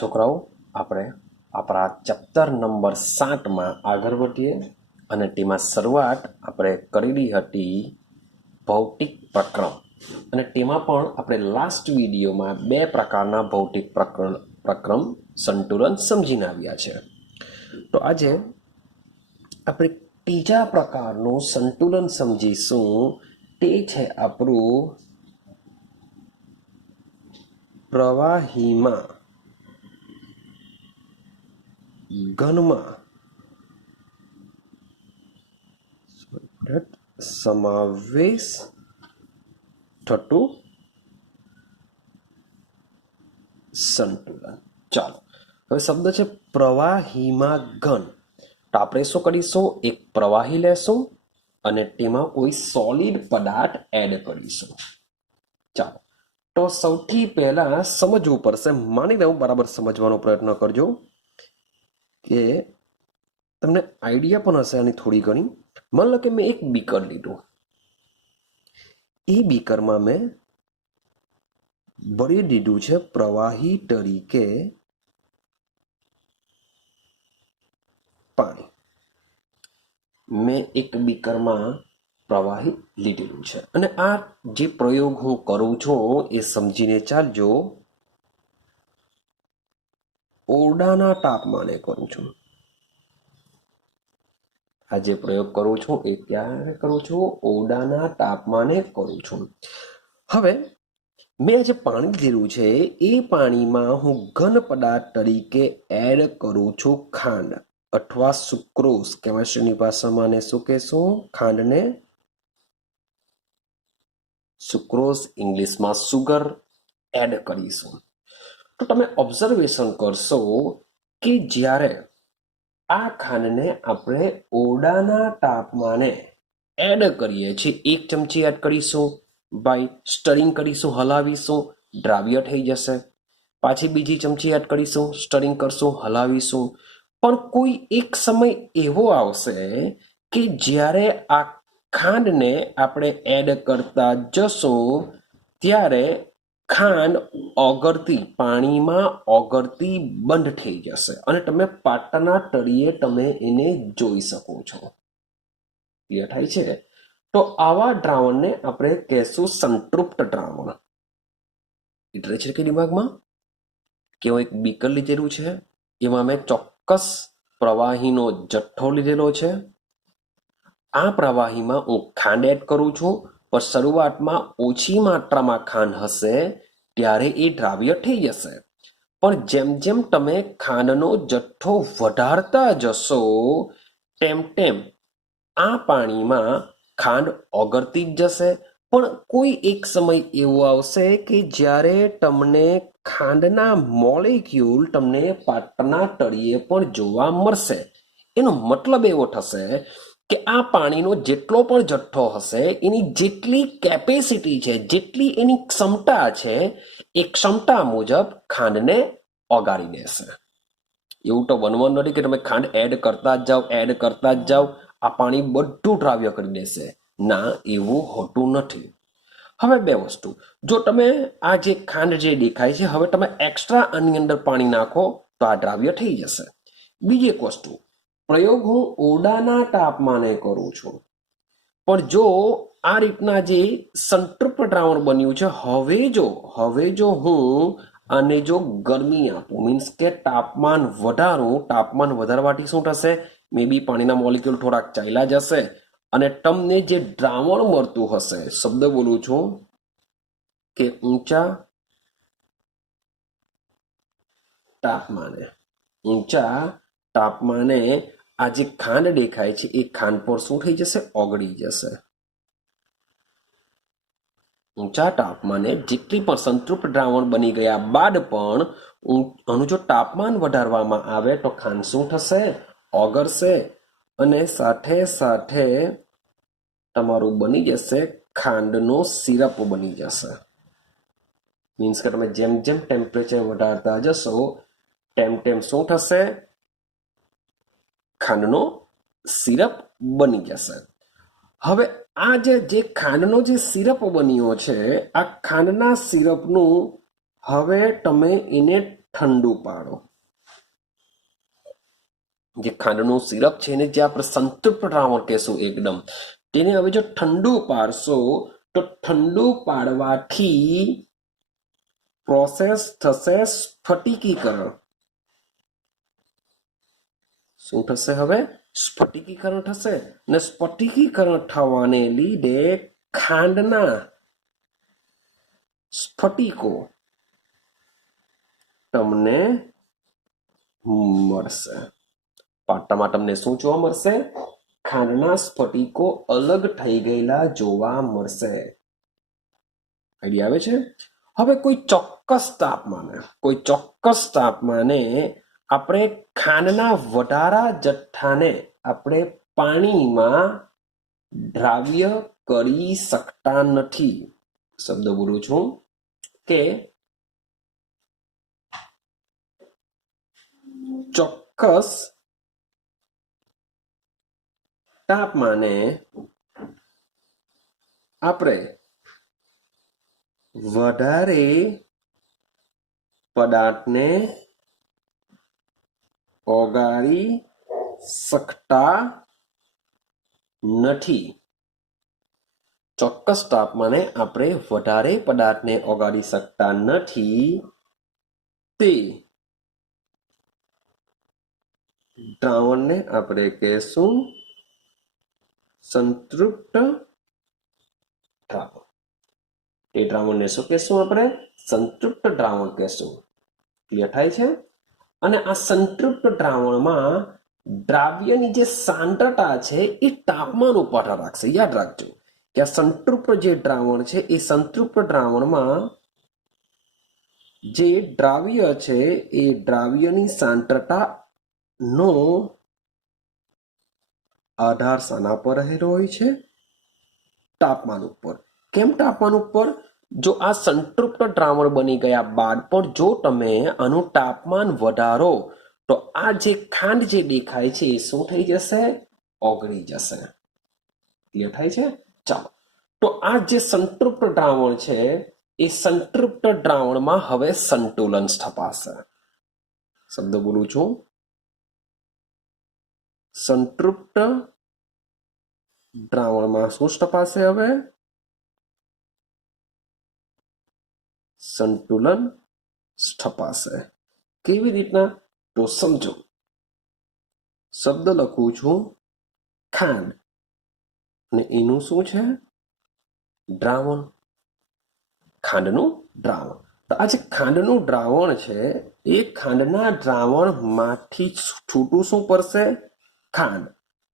છોકરાઓ, આપણે આપણા ચેપ્ટર નંબર 7માં આગળ વધીએ અને તેમાં શરૂઆત આપણે કરેલી હતી ભૌતિક પ્રક્રમ, અને તેમાં પણ આપણે લાસ્ટ વિડીયોમાં 2 પ્રકારના ભૌતિક પ્રક્રમ સંતુલન સમજીને આવ્યા છે. તો આજે આપણે ત્રીજા પ્રકારનું સંતુલન સમજીશું. તે છે આપણું પ્રવાહીમાં ઘનમાં સમાવેશ થતું સંતુલન. ચાલો, હવે શબ્દ છે પ્રવાહીમાં ઘન. તો આપણે શું કરીશું? એક પ્રવાહી લેશું અને તેમાં કોઈ સોલિડ પદાર્થ એડ કરીશું. ચાલો, તો સૌથી પહેલા સમજવું પડશે. માની લઉં બરાબર સમજવાનો પ્રયત્ન કરજો કે તમને આઈડિયા પણ હશે આની થોડી ઘણી. માની લો કે મેં એક બીકર લીધું. એ બીકરમાં મેં ભરી દીધું છે પ્રવાહી તરીકે પાણી. મેં એક બીકરમાં પ્રવાહી લીધેલું છે અને આ જે પ્રયોગ હું કરું છું એ સમજીને ચાલજો. ઓરડાના તાપમાને કરું છું. આ જે પ્રયોગ કરું છું એ ક્યારે કરું છું? ઓરડાના તાપમાને કરું છું. હવે મેં જે પાણી લીધેલું છે એ પાણીમાં હું ઘન પદાર્થ તરીકે એડ કરું છું ખાંડ અથવા સુક્રોઝ. કેમિસ્ટ્રીની ભાષામાં આને શું કહેશું? ખાંડને સુક્રોઝ, ઇંગ્લિશમાં સુગર એડ કરીશું. તો તમે ઓબ્ઝર્વેશન કરશો કે જ્યારે આ ખાંડને આપણે ઓરડાના તાપમાને એડ કરીએ છીએ, 1 ચમચી એડ કરીશું, બાય સ્ટરિંગ કરીશું, હલાવીશું, દ્રાવ્ય થઈ જશે. પાછી બીજી ચમચી એડ કરીશું, સ્ટરિંગ કરશું, હલાવીશું. પણ કોઈ એક સમય એવો આવશે કે જ્યારે આ ખાંડને આપણે એડ કરતા જશું ત્યારે ખાંડ ઓગળતી, પાણીમાં ઓગળતી બંધ થઈ જશે અને તમે પાટાના તળિયે તમે એને જોઈ શકો છો. ક્લિયર થાય છે? તો આવા દ્રાવણને આપણે કહેશું સંતૃપ્ત દ્રાવણ. એટલે છે કે દિમાગમાં કે હું એક બીકર લીધેલું છે, એમાં મેં ચોક્કસ પ્રવાહીનો જથ્થો લીધેલો છે. આ પ્રવાહીમાં હું ખાંડ એડ કરું છું, પણ શરૂઆતમાં ઓછી માત્રામાં ખાંડ હશે ત્યારે એ દ્રાવ્ય થઈ જશે. પણ જેમ જેમ તમે ખાંડનો જથ્થો વધારતા જશો તેમ તેમ આ પાણીમાં ખાંડ ઓગળતી જ જશે. પણ કોઈ એક સમય એવો આવશે કે જ્યારે તમને ખાંડના મોલેક્યુલ તમને પાટના તળિયે પણ જોવા મળશે. એનો મતલબ એવો થશે કે આ પાણીનો જેટલો પણ જથ્થો હશે એની જેટલી કેપેસિટી છે, જેટલી એની ક્ષમતા છે, એ ક્ષમતા મુજબ ખાંડને ઓગાળી દેશે. એવું તો બનવાનું નથી કે તમે ખાંડ એડ કરતા જ જાઓ, આ પાણી બધું દ્રાવ્ય કરી દેશે. ના, એવું હોતું નથી. હવે 2 વસ્તુ, જો તમે આ જે ખાંડ જે દેખાય છે, હવે તમે એક્સ્ટ્રા આની અંદર પાણી નાખો તો આ દ્રાવ્ય થઈ જશે. બીજી એક વસ્તુ, પ્રયોગ હું ઓરડાના તાપમાને કરું છું, પણ જો આ રીતના જે સંતૃપ્ત દ્રાવણ બન્યું છે, હવે જો હું આને જો ગરમી આપું, મીન્સ કે તાપમાન વધારું, તાપમાન વધારવાથી શું થશે? મે બી પાણીના મોલિક્યુલ થોડાક ચાલ્યા જશે અને તમને જે દ્રાવણ મળતું હશે, શબ્દ બોલું છું કે ઊંચા તાપમાને આ જે ખાંડ દેખાય છે એ ખાંડ પર શું થઈ જશે? ઓગળી જશે. ઊંચા તાપમાને જેટલી પણ સંતૃપ્ત દ્રાવણ બની ગયા બાદ પણ આનું જો તાપમાન વધારવામાં આવે તો ખાંડ શું થશે? ઓગળશે અને સાથે સાથે તમારું બની જશે ખાંડનો સિરપ બની જશે. મીન્સ કે તમે જેમ જેમ ટેમ્પરેચર વધારતા જશો તેમ તેમ શું થશે? ખાંડનો સિરપ બની જશે. હવે આ જે ખાંડનો જે સિરપ બન્યો છે, આ ખાંડના સિરપનું હવે તમે એને ઠંડુ પાડો. જે ખાંડનું સિરપ છે ને જે આપણે સંતૃપ્ત દ્રાવણ કહેશું એકદમ, તેને હવે જો ઠંડુ પાડશો તો ઠંડુ પાડવાથી પ્રોસેસ થશે સ્ફટિકીકરણ. શું થશે? હવે સ્ફટિકીકરણ થશે, ને સ્ફટિકીકરણ થવાને લીધે ખાંડના સ્ફટિકો તમને મળશે. પાટામાં તમને શું જોવા મળશે? ખાંડના સ્ફટિકો અલગ થઈ ગયેલા જોવા મળશે. આઈડિયા આવે છે? હવે કોઈ ચોક્કસ તાપમાને આપણે ખાંડના વધારા જથ્થાને આપણે પાણીમાં દ્રાવ્ય કરી શકતા નથી. શબ્દ બોલું છું કે ચોક્કસ તાપમાને આપણે વધારે પદાર્થને ઓગાળી શકતા નથી. ચોક્કસ તાપમાને આપણે વધારે પદાર્થને ઓગાળી શકતા નથી. તે દ્રાવણને આપણે કહેશું સંતૃપ્ત દ્રાવણ. એ દ્રાવણને શું કહેશું? આપણે સંતૃપ્ત દ્રાવણ કહેશું. ક્લિયર થાય છે? અને આ સંતૃપ્ત દ્રાવણમાં દ્રાવ્યની જે સાંદ્રતા છે એ તાપમાન ઉપર આધાર રાખશે. યાદ રાખજો કે આ સંતૃપ્ત જે દ્રાવણ છે એ સંતૃપ્ત દ્રાવણમાં જે દ્રાવ્ય છે એ દ્રાવ્યની સાંદ્રતા નો આધાર શાના પર રહેલો હોય છે? તાપમાન ઉપર. કેમ તાપમાન ઉપર? જો આ સંતૃપ્ત દ્રાવણ બની ગયા બાદ પણ જો તમે આનું તાપમાન વધારો તો આ જે ખાંડ જે દેખાય છે એ શું થઈ જશે? ઓગળી જશે. ક્લિયર થાય છે? ચાલો, તો આ જે સંતૃપ્ત દ્રાવણ છે એ સંતૃપ્ત દ્રાવણમાં હવે સંતુલન સ્થપાશે. શબ્દ બોલું છું, સંતૃપ્ત દ્રાવણમાં શું સ્થપાશે? હવે સંતુલન સ્થપાશે. કેવી રીતના? તો સમજો. શબ્દ લખું છું ખાંડ, અને એનું શું છે? દ્રાવણ. ખાંડનું દ્રાવણ. તો આ જે ખાંડનું દ્રાવણ છે એ ખાંડના દ્રાવણમાંથી છૂટું શું પડશે? ખાંડ.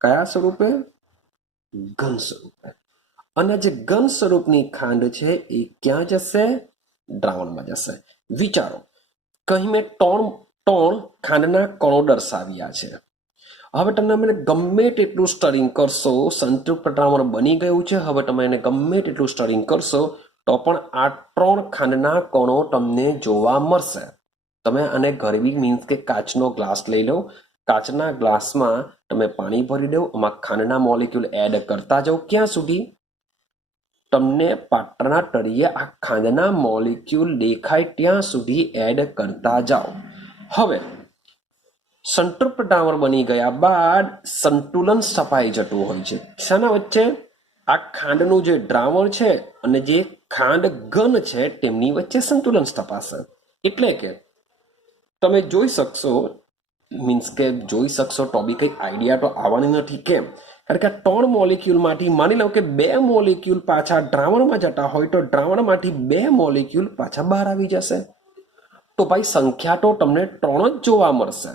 કયા સ્વરૂપે? ઘન સ્વરૂપે. અને જે ઘન સ્વરૂપની ખાંડ છે એ ક્યાં જશે? દ્રાવણમાં જશે. વિચારો, કહી મેં ત્રણ ખાંડના કણો દર્શાવ્યા છે. હવે તમે મને ગમે તેટલું સ્ટરિંગ કરશો, સંતૃપ્ત દ્રાવણ બની ગયું છે. હવે તમે એને ગમે તેટલું સ્ટરિંગ કરશો તો પણ આ 3 ખાંડના કણો તમને જોવા મળશે. તમે આને ગરબી મીન્સ કે કાચનો ગ્લાસ લઈ લો. કાચના ગ્લાસમાં તમે પાણી ભરી દો, આમાં ખાંડના મોલિક્યુલ એડ કરતા જાઓ. ક્યાં સુધી? તમને પાત્રના તળિયે આ ખાંડના મોલિક્યુલ દેખાય ત્યાં સુધી એડ કરતા જાઓ. હવે સંતૃપ્ત દ્રાવણ બની ગયા બાદ સંતુલન સ્થપાઈ જતું હોય છે. શાના વચ્ચે? આ ખાંડનું જે દ્રાવણ છે અને જે ખાંડ ઘન છે તેમની વચ્ચે સંતુલન સ્થપાશે. એટલે કે તમે જોઈ શકશો, મીન્સ કે જોઈ શકશો તો બી કંઈક આઈડિયા તો આવવાની નથી. કેમ? કારણ કે 3 મોલિક્યુલમાંથી માની લો કે 2 મોલિક્યુલ પાછા દ્રાવણમાં જતા હોય તો દ્રાવણમાંથી 2 મોલિક્યુલ પાછા બહાર આવી જશે. તો ભાઈ સંખ્યા તો તમને 3 જ જોવા મળશે.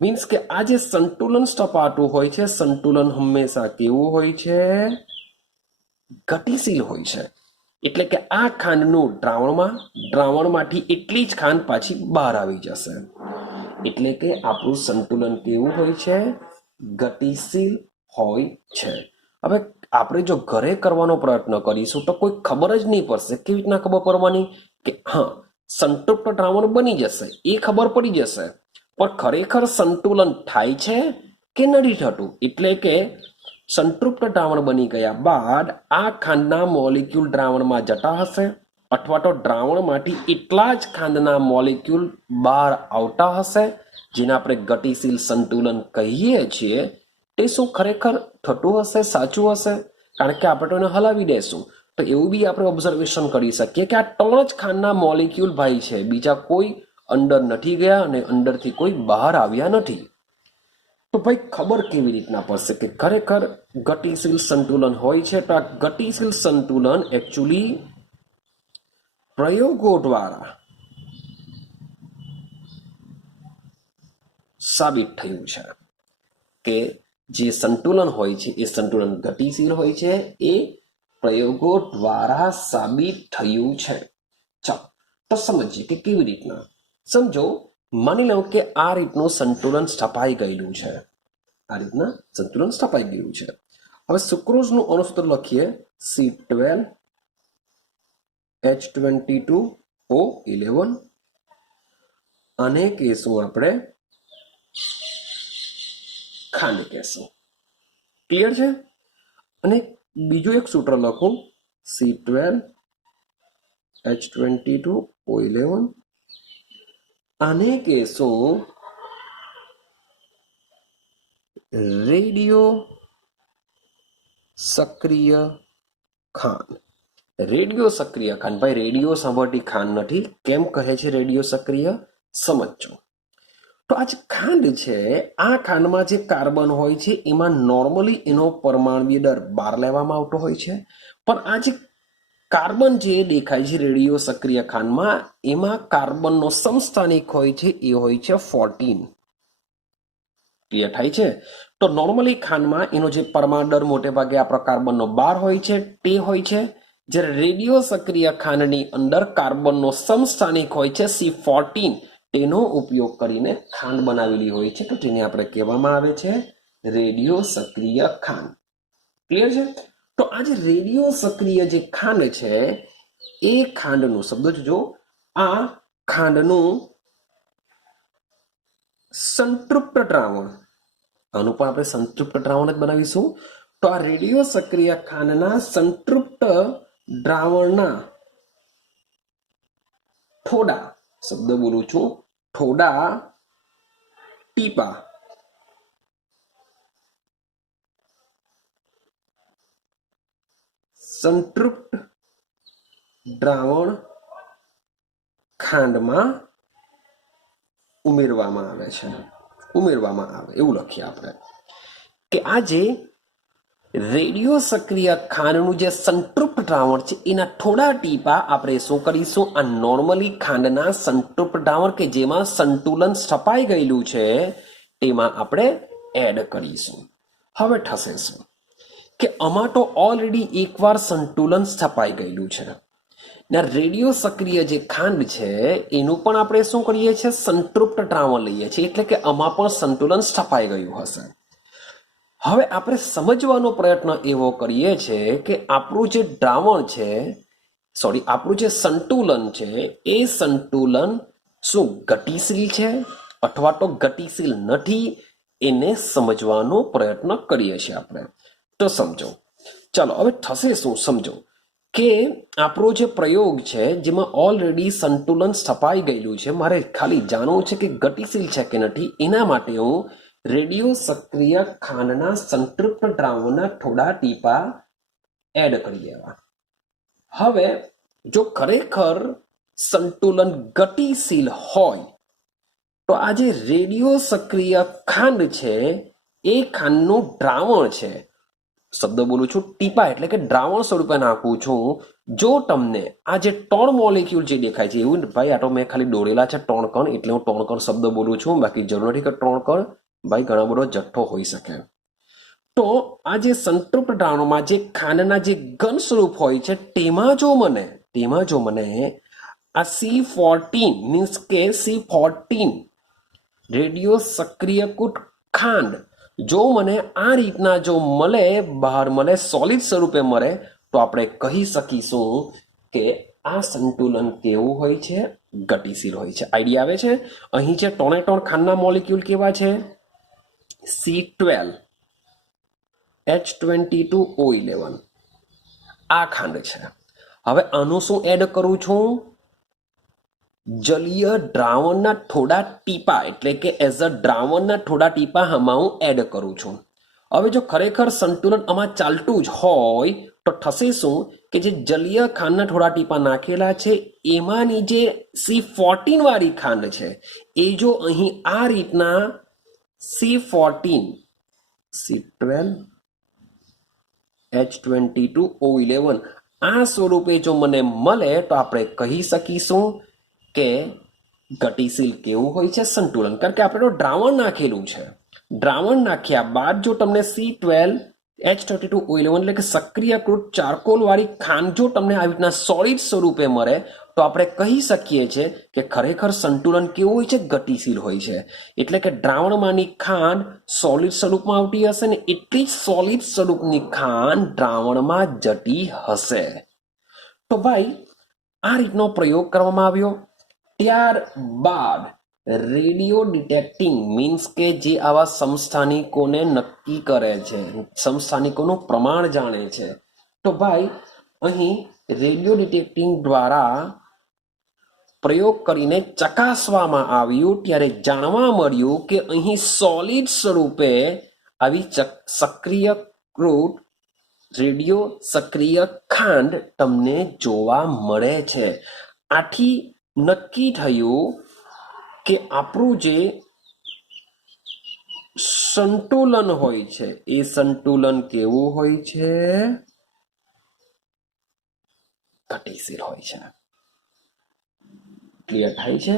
મીન્સ કે આ જે સંતુલન સ્થપાતું હોય છે, સંતુલન હંમેશા કેવું હોય છે? ગતિશીલ હોય છે. એટલે કે આ ખાંડનું દ્રાવણમાંથી એટલી જ ખાંડ પાછી બહાર આવી જશે. એટલે કે આપણું સંતુલન કેવું હોય છે? ગતિશીલ હોય છે. હવે આપણે જો ઘરે કરવાનો પ્રયત્ન કરીશું તો કોઈ ખબર જ નહીં પડશે. કેવી રીતના ખબર પડવાની? કે હા, સંતૃપ્ત દ્રાવણ બની જશે એ ખબર પડી જશે, પણ ખરેખર સંતુલન થાય છે કે નથી થતું? એટલે કે સંતૃપ્ત દ્રાવણ બની ગયા બાદ આ ખાંડના મોલિક્યુલ દ્રાવણમાં જતા હશે, અથવા તો દ્રાવણમાંથી એટલા જ ખાંડના મોલેક્યુલ બહાર આવતા હશે જેને આપણે ગતિશીલ સંતુલન કહીએ છીએ. તે શું ખરેખર થતું હશે, સાચું હશે? કારણ કે આપણે તો એને હલાવી દેશું. તો એવું બી આપણે ઓબ્ઝર્વેશન કરી શકીએ કે આ 3 જ ખાંડના મોલેક્યુલ ભાઈ છે, બીજા કોઈ અંદર નથી ગયા અને અંદરથી કોઈ બહાર આવ્યા નથી. તો ભાઈ ખબર કેવી રીતના પડશે કે ખરેખર ગતિશીલ સંતુલન હોય છે? તો આ ગતિશીલ સંતુલન એકચ્યુઅલી પ્રયોગો દ્વારા સાબિત થયું છે કે જે સંતુલન હોય છે એ સંતુલન ગતિશીલ હોય છે. એ પ્રયોગો દ્વારા સાબિત થયું છે. ચાલો તો સમજીએ કે કેવી રીતના. સમજો, માની લો કે આ રીતનું સંતુલન સ્થપાઈ ગયેલું છે. આ રીતના સંતુલન સ્થપાઈ ગયું છે. હવે સુક્રોઝનું અણુસૂત્ર લખીએ, C12H22O11. આને કહેશું આપણે ખાંડ કહેશું. ક્લિયર છે? અને બીજું એક સૂત્ર લખું, C12H22O11. આને કહેશું રેડિયો સક્રિય ખાંડ. રેડિયો સક્રિય ખાંડ. ભાઈ રેડિયો સાંભળતી ખાંડ નથી. કેમ કહે છે રેડિયો સક્રિય? સમજો. તો આ જે ખાંડ છે, આ ખાંડમાં જે કાર્બન હોય છે એમાં નોર્મલી એનો પરમાણ્વીય દર 12 લેવામાં આવતો હોય છે. પણ આ જે કાર્બન જે દેખાય છે રેડિયો સક્રિય ખાંડમાં, એમાં કાર્બનનો સમસ્થાનિક હોય છે એ હોય છે 14. ક્લિયર થાય છે? તો નોર્મલી ખાંડમાં એનો જે પરમાણુ દર મોટે ભાગે આપણો કાર્બનનો 12 હોય છે, તે હોય છે. જ્યારે રેડિયો સક્રિય ખાંડની અંદર કાર્બનનો સમસ્થાનિક હોય છે C14. તેનો ઉપયોગ કરીને ખાંડ બનાવેલી હોય છે. તો તેને આપણે કહેવામાં આવે છે રેડિયો સક્રિય ખાંડ. ક્લિયર છે? તો આ જે રેડિયો સક્રિય જે ખાંડ છે એ ખાંડનું, શબ્દ જોજો, આ ખાંડનું સંતૃપ્ત દ્રાવણ, આનું પણ આપણે સંતૃપ્ત દ્રાવણ જ બનાવીશું. તો આ રેડિયો સક્રિય ખાંડના સંતૃપ્ત દ્રાવણના થોડા, શબ્દ બોલું છું, થોડા ટીપા સંતૃપ્ત દ્રાવણ ખાંડમાં ઉમેરવામાં આવે છે. ઉમેરવામાં આવે એવું લખીએ આપણે કે આ જે રેડિયો સક્રિય ખાંડનું જે સંતૃપ્ત દ્રાવણ છે એના થોડા ટીપા આપણે શું કરીશું, આ નોર્મલી ખાંડના સંતૃપ્ત દ્રાવણ કે જેમાં સંતુલન સ્થપાઈ ગયેલું છે તેમાં આપણે એડ કરીશું. હવે થશે શું કે આમાં તો ઓલરેડી એકવાર સંતુલન સ્થપાઈ ગયેલું છે ને રેડિયો સક્રિય જે ખાંડ છે એનું પણ આપણે શું કરીએ છીએ, સંતૃપ્ત દ્રાવણ લઈએ છીએ, એટલે કે આમાં પણ સંતુલન સ્થપાઈ ગયું હશે. હવે આપણે સમજવાનો પ્રયત્ન એવો કરીએ છીએ કે આપણું જે દ્રાવણ છે, આપણું જે સંતુલન છે એ સંતુલન શું ગતિશીલ છે અથવા તો ગતિશીલ નથી, એને સમજવાનો પ્રયત્ન કરીએ છીએ આપણે. તો સમજો, ચાલો હવે થશે શું સમજો કે આપણો જે પ્રયોગ છે જેમાં ઓલરેડી સંતુલન સ્થપાઈ ગયેલું છે, મારે ખાલી જાણવું છે કે ગતિશીલ છે કે નથી. એના માટે હું રેડિયો સક્રિય ખાંડના સંતૃપ્ત દ્રાવણના થોડા ટીપા એડ કરી દેવા. હવે જો ખરેખર સંતુલન ગતિશીલ હોય તો આ જે રેડિયો સક્રિય ખાંડ છે એ ખાંડનું દ્રાવણ છે, શબ્દ બોલું છું ટીપા એટલે કે દ્રાવણ સ્વરૂપે નાખું છું. જો તમને આ જે 3 મોલેક્યુલ જે દેખાય છે, એવું ભાઈ આ તો મેં ખાલી દોરેલા છે 3 કણ, એટલે હું 3 કણ શબ્દ બોલું છું, બાકી જરૂર નથી કે 3 કણ, ભાઈ ઘણો બધો જથ્થો હોઈ શકે. તો આ જે સંતૃપ્ત દ્રાવણમાં જે ખાંડના જે ઘન સ્વરૂપ હોય છે તેમાં જો મને આ C14 મીન્સ કે C14 રેડિયો સક્રિયકૃત ખાંડ જો મને આ રીતના જો મળે, બહાર મળે, સોલિડ સ્વરૂપે મળે, તો આપણે કહી શકીશું કે આ સંતુલન કેવું હોય છે, ગતિશીલ હોય છે. આઈડિયા આવે છે? અહીં જે 3 ખાંડના મોલેક્યુલ કેવા છે, C12H22O11 આ ખાંડ છે. હવે આનું શું એડ કરું છું? જલીય દ્રાવણના થોડા ટીપા, એટલે કે એઝ અ દ્રાવણના થોડા ટીપા આમાં હું એડ કરું છું. હવે જો ખરેખર સંતુલન આમાં ચાલતું જ હોય તો થશે શું કે જે જલીય ખાંડના થોડા ટીપા નાખેલા છે એમાંની જે C14 વાળી ખાંડ છે એ જો અહીં આ રીતના C14 C12 H22O11 આ સ્વરૂપે જો મને મળે તો આપણે કહી શકીશું કે ગતિશીલ કેવું હોય છે? સંતુલન. કારણ કે આપણે તો દ્રાવણ નાખેલું છે. દ્રાવણ નાખ્યા બાદ જો તમને C12H32O11 એટલે કે સક્રિયકૃત ચારકોલ વાળી ખાંડ જો તમને આવી રીતના સોલિડ સ્વરૂપે મળે તો આપણે કહી શકીએ છીએ કે ખરેખર સંતુલન કેવું હોય છે? ગતિશીલ હોય છે. એટલે કે દ્રાવણમાંની ખાંડ સોલિડ સ્વરૂપમાં આવતી હશે ને એટલી જ સોલિડ સ્વરૂપની ખાંડ દ્રાવણમાં જતી હશે. તો ભાઈ આ રીતનો પ્રયોગ કરવામાં આવ્યો. ત્યારબાદ રેડિયો ડિટેક્ટિંગ મીન્સ કે જે આવા સમસ્થાનિકોને નક્કી કરે છે, સમસ્થાનિકોનું પ્રમાણ જાણે છે. તો ભાઈ અહીં રેડિયો ડિટેક્ટિંગ દ્વારા પ્રયોગ કરીને ચકાસવામાં આવ્યું ત્યારે જાણવા મળ્યું કે અહીં સોલિડ સ્વરૂપે આવી સક્રિયકૃત રેડિયો સક્રિય ખાંડ તમને જોવા મળે છે. આથી નક્કી થયું કે આપણું જે સંતુલન હોય છે એ સંતુલન કેવું હોય છે? ગતિશીલ હોય છે. ક્લિયર થાય છે?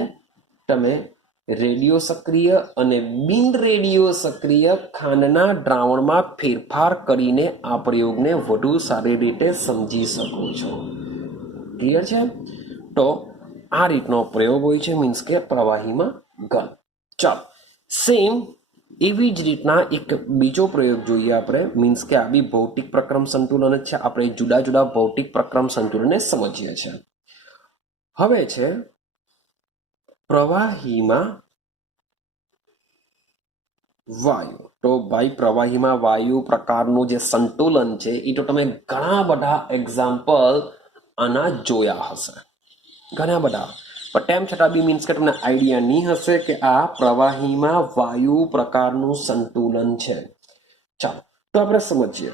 તમે રેડિયો સક્રિય અને બિન રેડિયો સક્રિય ખાંડના દ્રાવણમાં ફેરફાર કરીને આ પ્રયોગને વધુ સારી રીતે સમજી શકો છો. ક્લિયર છે? તો આ રીતનો પ્રયોગ હોય છે, મીન્સ કે પ્રવાહીમાં ઘન. ચાલો સેમ એવી જ રીતના એક બીજો પ્રયોગ જોઈએ આપણે, મીન્સ કે આ બી ભૌતિક પ્રક્રમ સંતુલન જ છે. આપણે જુદા જુદા ભૌતિક પ્રક્રમ સંતુલનને સમજીએ છીએ. હવે છે પ્રવાહીમાં વાયુ. તો ભાઈ પ્રવાહીમાં વાયુ પ્રકારનું જે સંતુલન છે એ તો તમે ઘણા બધા એક્ઝામ્પલ આના જોયા હશે, ઘણા બધા. પણ તેમ છતાં બી મીન્સ કે તમને આઈડિયા નહીં હશે કે આ પ્રવાહીમાં વાયુ પ્રકારનું સંતુલન છે. ચાલો તો આપણે સમજીએ.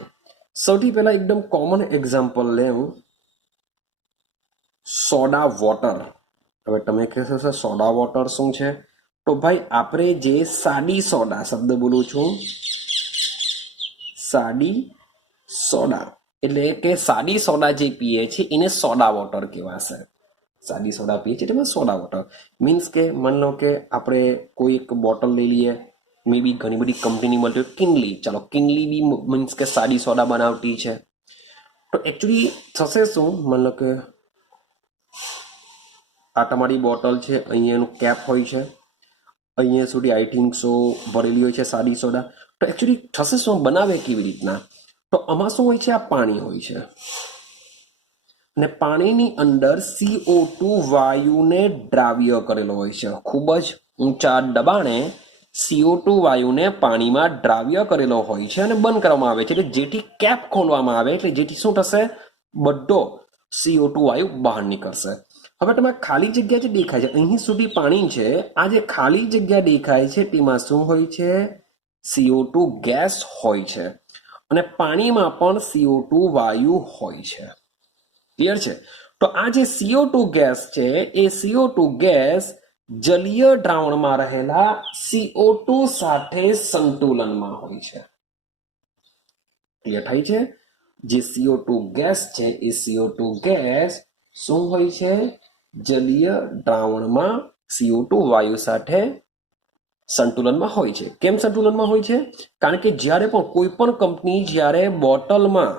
સૌથી પહેલા એકદમ કોમન એક્ઝામ્પલ લેવું, સોડા વોટર. હવે તમે કહેશો સર સોડા વોટર શું છે? તો ભાઈ આપણે જે સાદી સોડા, શબ્દ બોલું છું, સાદી સોડા એટલે કે સાદી સોડા જે પીએ છે એને સોડા વોટર કહેવાશે. સાદી સોડા પીએ છીએ તેમાં સોડા વોટર મીન્સ કે માની લો કે આપણે કોઈ એક બોટલ લઈ લઈએ, મે બી ઘણી બધી કંપનીની મળતી હોય, કિનલી, ચાલો કિનલી બી મીન્સ કે સાદી સોડા બનાવતી છે. તો એકચ્યુઅલી થશે શું, માની લો કે આ તમારી બોટલ છે, અહીંયા એનું કેપ હોય છે, અહીંયા સુધી આઈ થિંક સો ભરેલી હોય છે સાદી સોડા. તો એકચ્યુઅલી થશે શું, બનાવે કેવી રીતના? તો આમાં શું હોય છે? આ પાણી હોય છે અને પાણીની અંદર CO2 વાયુને દ્રાવ્ય કરેલો હોય છે. ખૂબ જ ઊંચા દબાણે CO2 વાયુને પાણીમાં દ્રાવ્ય કરેલો હોય છે અને બંધ કરવામાં આવે છે. એટલે જેથી કેપ ખોલવામાં આવે એટલે જેથી શું થશે? બધો CO2 વાયુ બહાર નીકળશે. હવે તમે ખાલી જગ્યા જે દેખાય છે, અહીં સુધી પાણી છે, આ જે ખાલી જગ્યા દેખાય છે તેમાં શું હોય છે? CO2 ગેસ હોય છે અને પાણીમાં પણ CO2 વાયુ હોય છે. ક્લિયર છે? તો આ જે CO2 ગેસ છે એ CO2 ગેસ જલીય દ્રાવણમાં રહેલા CO2 સાથે સંતુલનમાં હોય છે. ક્લિયર થાય છે? જે CO2 ગેસ છે એ CO2 ગેસ શું હોય છે? જલીય દ્રાવણમાં CO2 વાયુ સાથે સંતુલનમાં હોય છે. કેમ સંતુલનમાં હોય છે? કારણ કે જ્યારે પણ કોઈ પણ કંપની જ્યારે બોટલમાં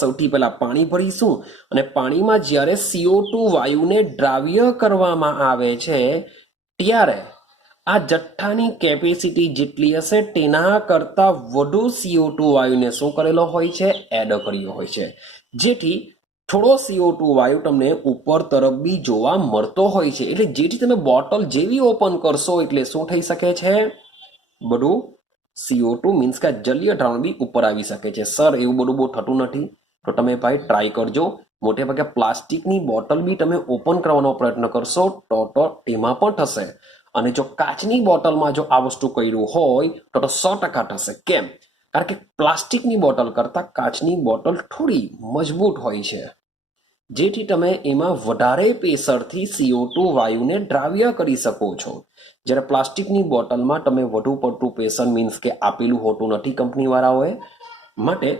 સૌથી પહેલા પાણી ભરીશું અને પાણીમાં જ્યારે CO2 વાયુને દ્રાવ્ય કરવામાં આવે છે ત્યારે આ જથ્થાની કેપેસિટી જેટલી હશે તેના કરતા વધુ CO2 વાયુને શું કરેલો હોય છે? એડ કર્યો હોય છે. જેથી થોડો CO2 વાયુ તમને ઉપર તરફ બી જોવા મળતો હોય છે. એટલે જેથી તમે બોટલ જેવી ઓપન કરશો એટલે શું થઈ શકે છે? બધું CO2 મીન્સ કે જલીય દ્રાવણ બી ઉપર આવી શકે છે. સર એવું બધું બહુ થતું નથી, તો તમે ભાઈ ટ્રાય કરજો. મોટે ભાગે પ્લાસ્ટિકની બોટલ બી તમે ઓપન કરવાનો પ્રયત્ન કરશો તો એમાં પણ થશે. અને જો કાચની બોટલમાં જો આ વસ્તુ કર્યું હોય તો 100% થશે. કેમ? કારણ કે પ્લાસ્ટિકની બોટલ કરતાં કાચની બોટલ થોડી મજબૂત હોય છે, જેથી તમે એમાં વધારે પ્રેશરથી CO2 વાયુને દ્રાવ્ય કરી શકો છો. જ્યારે પ્લાસ્ટિકની બોટલમાં તમે વધુ પડતું પ્રેશર મીન્સ કે આપેલું હોતું નથી કંપનીવાળાઓએ, માટે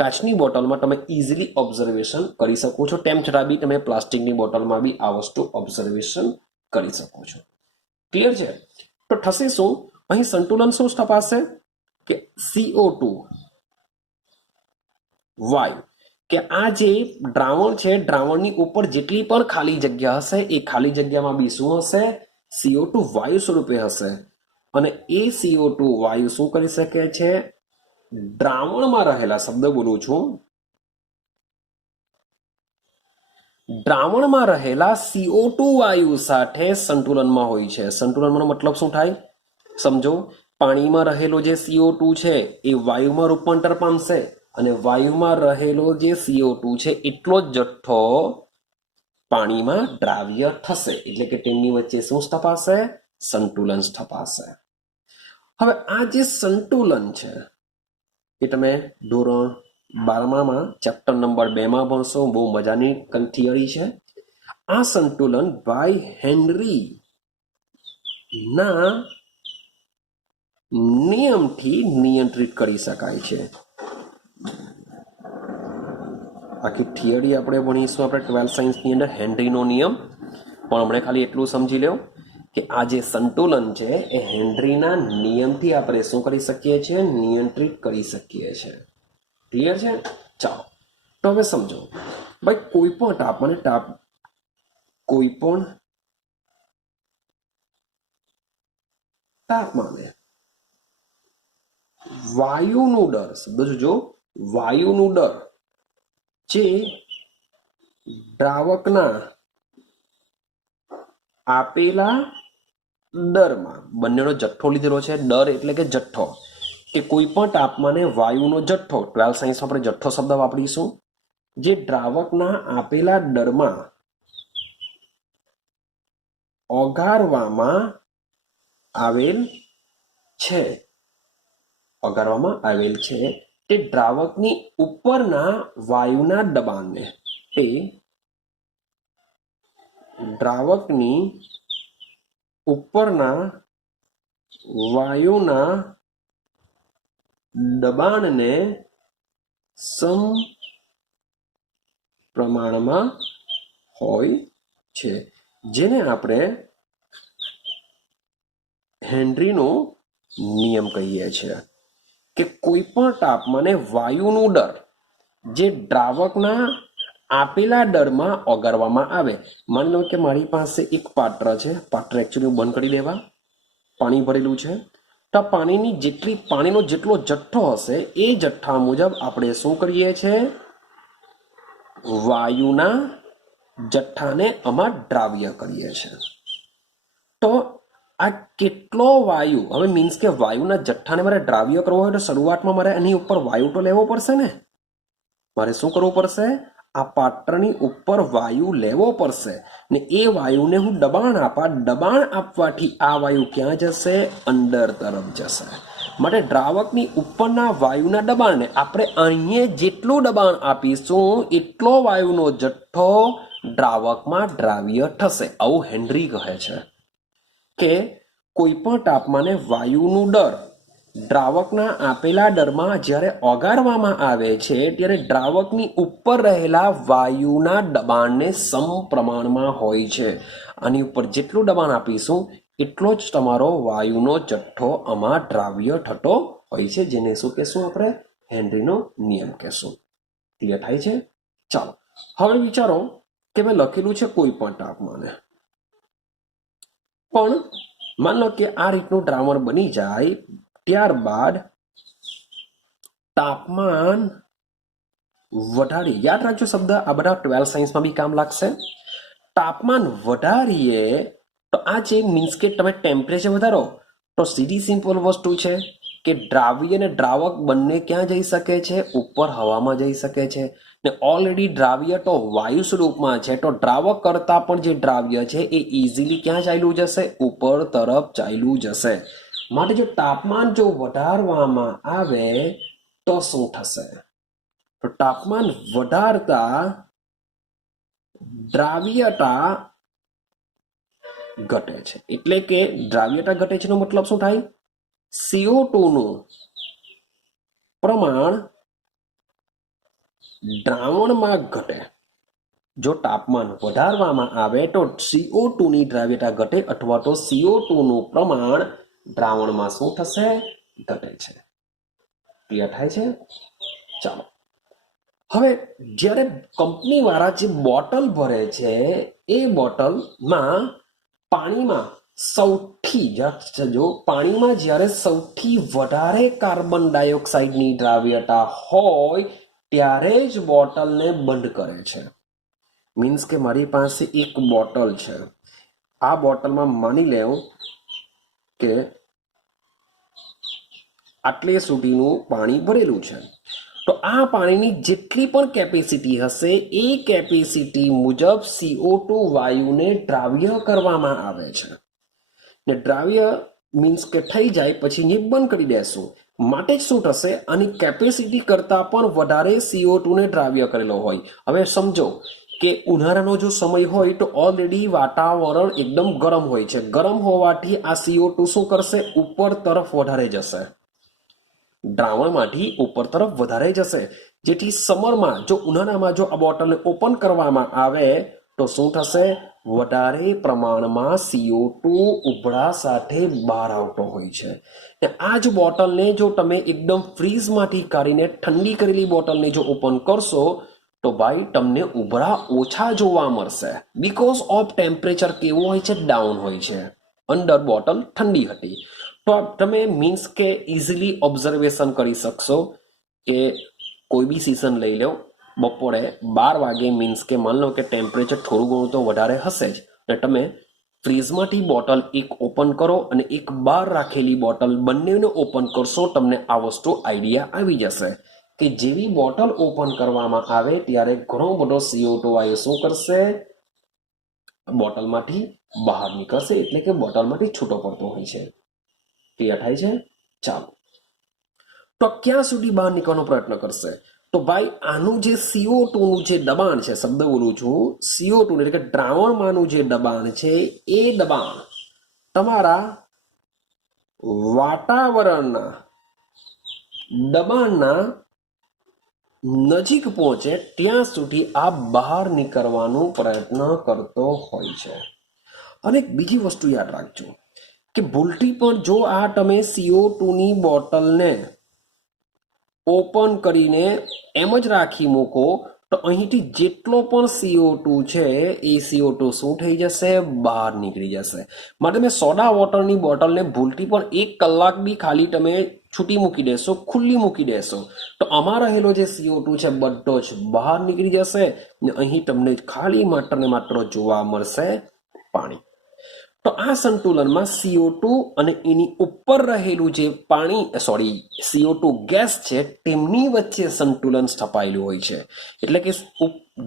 કાચની બોટલમાં તમે ઇઝીલી ઓબ્ઝર્વેશન કરી શકો છો. તેમ છતાં બી તમે પ્લાસ્ટિકની બોટલમાં બી આ વસ્તુ ઓબ્ઝર્વેશન કરી શકો છો. ક્લિયર છે? તો થશે શું? અહીં સંતુલન શું તપાસશે કે CO2 વાયુ, કે આ જે દ્રાવણ છે, દ્રાવણની ઉપર જેટલી પણ ખાલી જગ્યા હશે એ ખાલી જગ્યામાં બી શું હશે? CO2 વાયુ સ્વરૂપે હશે. અને એ CO2 વાયુ શું કરી શકે છે? દ્રાવણમાં રહેલા, શબ્દ બોલું છું, દ્રાવણમાં રહેલા CO2 વાયુ સાથે સંતુલનમાં હોય છે. સંતુલનનો મતલબ શું થાય? સમજો, પાણીમાં રહેલો જે CO2 છે એ વાયુમાં રૂપાંતર પામશે અને વાયુમાં રહેલો જે CO2 છે એટલો જ જથ્થો પાણીમાં દ્રાવ્ય થશે. એટલે કે તેમની વચ્ચે શું સ્થપાશે? સંતુલન સ્થપાશે. હવે આ જે સંતુલન છે એ તમે ધોરણ 12માં ચેપ્ટર નંબર 2માં ભણશો. બહુ મજાની થિયરી છે. આ સંતુલન ભાઈ હેનરી ના નિયમથી નિયંત્રિત કરી શકાય છે. આખી થિયરી આપણે ભણીશું આપણે 12th સાયન્સની અંદર, હેનરીનો નિયમ. પણ હમણાં ખાલી એટલું સમજી લો કે આ જે સંતુલન છે એ હેનરીના નિયમથી આપણે શું કરી શકીએ છીએ? નિયંત્રિત કરી શકીએ છીએ. ક્લિયર છે? ચાલો, તો હવે સમજો ભાઈ, કોઈ પણ તાપમાને વાયુનું દળ, શબ્દ જોજો, વાયુનું દળ જે દ્રાવકના આપેલા દરમાં, બંનેનો જથ્થો લીધેલો છે, દર એટલે કે જથ્થો, કે કોઈ પણ તાપમાને વાયુનો જથ્થો, 12th સાયન્સમાં આપણે જથ્થો શબ્દ વાપરીશું, જે દ્રાવકના આપેલા દરમાં ઓગાળવામાં આવેલ છે, તે દ્રાવકની ઉપરના વાયુના દબાણને, તે દ્રાવકની ઉપરના વાયુના દબાણને સમપ્રમાણમાં હોય છે, જેને આપણે હેનરીનો નિયમ કહીએ છીએ. કે કોઈ પણ તાપમાને વાયુનું દળ જે દ્રાવકના આપેલા દરમાં ઓગાળવામાં આવે. માની લો કે મારી પાસે એક પાત્ર છે, પાત્ર એકચ્યુઅલી બંધ કરી દેવા, પાણી ભરેલું છે, તો પાણીનો જેટલો જથ્થો હશે એ જથ્થા મુજબ આપણે શું કરીએ છીએ? વાયુના જથ્થાને આમાં દ્રાવ્ય કરીએ છીએ. તો આ કેટલો વાયુ, હવે મીન્સ કે વાયુના જથ્થાને મારે દ્રાવ્ય કરવો હોય તો શરૂઆતમાં મારે એની ઉપર વાયુ તો લેવો પડશે ને. મારે શું કરવું પડશે? આ પાત્રની ઉપર વાયુ લેવો પડશે ને એ વાયુને હું દબાણ આપવાથી આ વાયુ ક્યાં જશે? અંદર તરફ જશે. માટે દ્રાવકની ઉપરના વાયુના દબાણને આપણે અહીંયા જેટલું દબાણ આપીશું એટલો વાયુનો જથ્થો દ્રાવકમાં દ્રાવ્ય થશે. આવું હેનરી કહે છે કે કોઈ પણ તાપમાને વાયુનું દળ દ્રાવકના આપેલા દરમાં જ્યારે ઓગાળવામાં આવે છે ત્યારે દ્રાવકની ઉપર રહેલા વાયુના દબાણને સમપ્રમાણમાં હોય છે. આની ઉપર જેટલું દબાણ આપીશું એટલો જ તમારો વાયુનો જથ્થો આમાં દ્રાવ્ય થતો હોય છે, જેને શું કહેશું આપણે? હેનરીનો નિયમ કહેશું. ક્લિયર થાય છે? ચાલો, હવે વિચારો કે મેં લખેલું છે કોઈ પણ તાપમાને, પણ માન લો કે આ રીતનું દ્રાવણ બની જાય, ત્યારબાદ તાપમાન વધારી, યાદ રાખજો શબ્દ, આ બધા 12th સાયન્સમાં બી કામ લાગશે. તાપમાન વધારીએ તો આ જે મીન્સ કે તમે ટેમ્પરેચર વધારો તો સીધી સિમ્પલ વસ્તુ છે કે દ્રાવ્ય અને દ્રાવક બંને ક્યાં જઈ શકે છે? ઉપર હવામાં જઈ શકે છે. ને ઓલરેડી દ્રાવ્ય તો વાયુ સ્વરૂપમાં છે, તો દ્રાવક કરતા પણ જે દ્રાવ્ય છે એ ઇઝીલી ક્યાં ચાલ્યું જશે? ઉપર તરફ ચાલ્યું જશે. માટે જો તાપમાન જો વધારવામાં આવે તો શું થશે? તો તાપમાન વધારતા દ્રાવ્યતા ઘટે છે. એટલે કે દ્રાવ્યતા ઘટે છે એનો મતલબ શું થાય? CO2 નું પ્રમાણ દ્રાવણમાં ઘટે. જો તાપમાન વધારવામાં આવે તો CO2 ની દ્રાવ્યતા ઘટે અથવા તો CO2 નું પ્રમાણ દ્રાવણમાં શું થશે? ઘટે છે. ક્લિયર થાય છે? ચાલો, હવે જ્યારે કંપની વાળા જે બોટલ ભરે છે એ બોટલમાં પાણીમાં પાણીમાં જ્યારે સૌથી વધારે કાર્બન ડાયોક્સાઇડની દ્રાવ્યતા હોય ત્યારે જ બોટલને બંધ કરે છે. મીન્સ કે મારી પાસે એક બોટલ છે, આ બોટલમાં માની લેવું કે આટલે સુધીનું પાણી ભરેલું છે, તો આ પાણીની જેટલી પણ કેપેસિટી હશે એ કેપેસિટી મુજબ CO2 વાયુને દ્રાવ્ય કરવામાં આવે છે. ને દ્રાવ્ય મીન્સ કે થઈ જાય પછી એ બંધ કરી દેશું. માટે શું થશે? આની કેપેસિટી કરતાં પણ વધારે CO2 ને દ્રાવ્ય કરેલો હોય. હવે સમજો કે ઉનાળાનો જો સમય હોય તો ઓલરેડી વાતાવરણ એકદમ ગરમ હોય છે. ગરમ હોવાથી આ CO2 શું કરશે? ઉપર તરફ વધારે જશે, દ્રાવણમાંથી ઉપર તરફ વધારે જશે. જેથી સમરમાં જો ઉનાળામાં જો આ બોટલને ઓપન કરવામાં આવે તો શું થશે? વધારે પ્રમાણમાં CO2 ઉભરા સાથે બહાર આવતો હોય છે. આ જ બોટલને જો તમે એકદમ ફ્રીઝમાંથી કાઢીને ઠંડી કરેલી બોટલને જો ઓપન કરશો તો ભાઈ તમને ઉભરા ઓછા જોવા મળશે. બીકોઝ ઓફ ટેમ્પરેચર કેવું હોય છે? ડાઉન હોય છે. અંદર બોટલ ઠંડી હતી. તો તમે મીન્સ કે ઇઝીલી ઓબ્ઝર્વેશન કરી શકશો કે કોઈ બી સિઝન લઈ લો, બપોરે 12 વાગે મીન્સ કે માન લો કે ટેમ્પરેચર થોડું ઘણું તો વધારે હશે જ, અને તમે ફ્રીઝમાંથી બોટલ એક ઓપન કરો અને એક બહાર રાખેલી બોટલ બંનેને ઓપન કરશો, તમને આ વસ્તુ આઈડિયા આવી જશે કે જેવી બોટલ ઓપન કરવામાં આવે ત્યારે ઘણો બધો CO2 વાયુ શું કરશે? બોટલમાંથી બહાર નીકળશે, એટલે કે બોટલમાંથી છૂટો પડતો હોય છે. ક્લિયર થાય છે? ચાલો, તો ક્યાં સુધી બહાર નીકળવાનો પ્રયત્ન કરશે? તો ભાઈ આનું જે CO2 નું જે દબાણ છે, શબ્દ બોલું છું, CO2 એટલે કે દ્રાવણમાંનું જે દબાણ છે એ દબાણ તમારા વાતાવરણના દબાણના નજીક પહોંચે ત્યાં સુધી આ બહાર નીકળવાનો પ્રયત્ન કરતો હોય છે. અને બીજી વસ્તુ યાદ રાખજો કે ભૂલથી પણ જો આ તમે CO2 ની બોટલને ઓપન કરીને એમ જ રાખી મૂકો તો અહીંથી જેટલો પણ CO2 છે એ CO2 શું થઈ જશે? બહાર નીકળી જશે. માટે તમે સોડા વોટરની બોટલને ભૂલથી પણ 1 કલાક બી ખાલી તમે છૂટી મૂકી દેશો, ખુલ્લી મૂકી દેશો, તો આમાં રહેલો જે CO2 છે બધો જ બહાર નીકળી જશે ને અહીં તમને ખાલી માત્ર ને માત્ર જોવા મળશે પાણી. તો આ સંતુલનમાં CO2 અને એની ઉપર રહેલું જે CO2 ગેસ છે તેમની વચ્ચે સંતુલન સ્થપાયેલું હોય છે. એટલે કે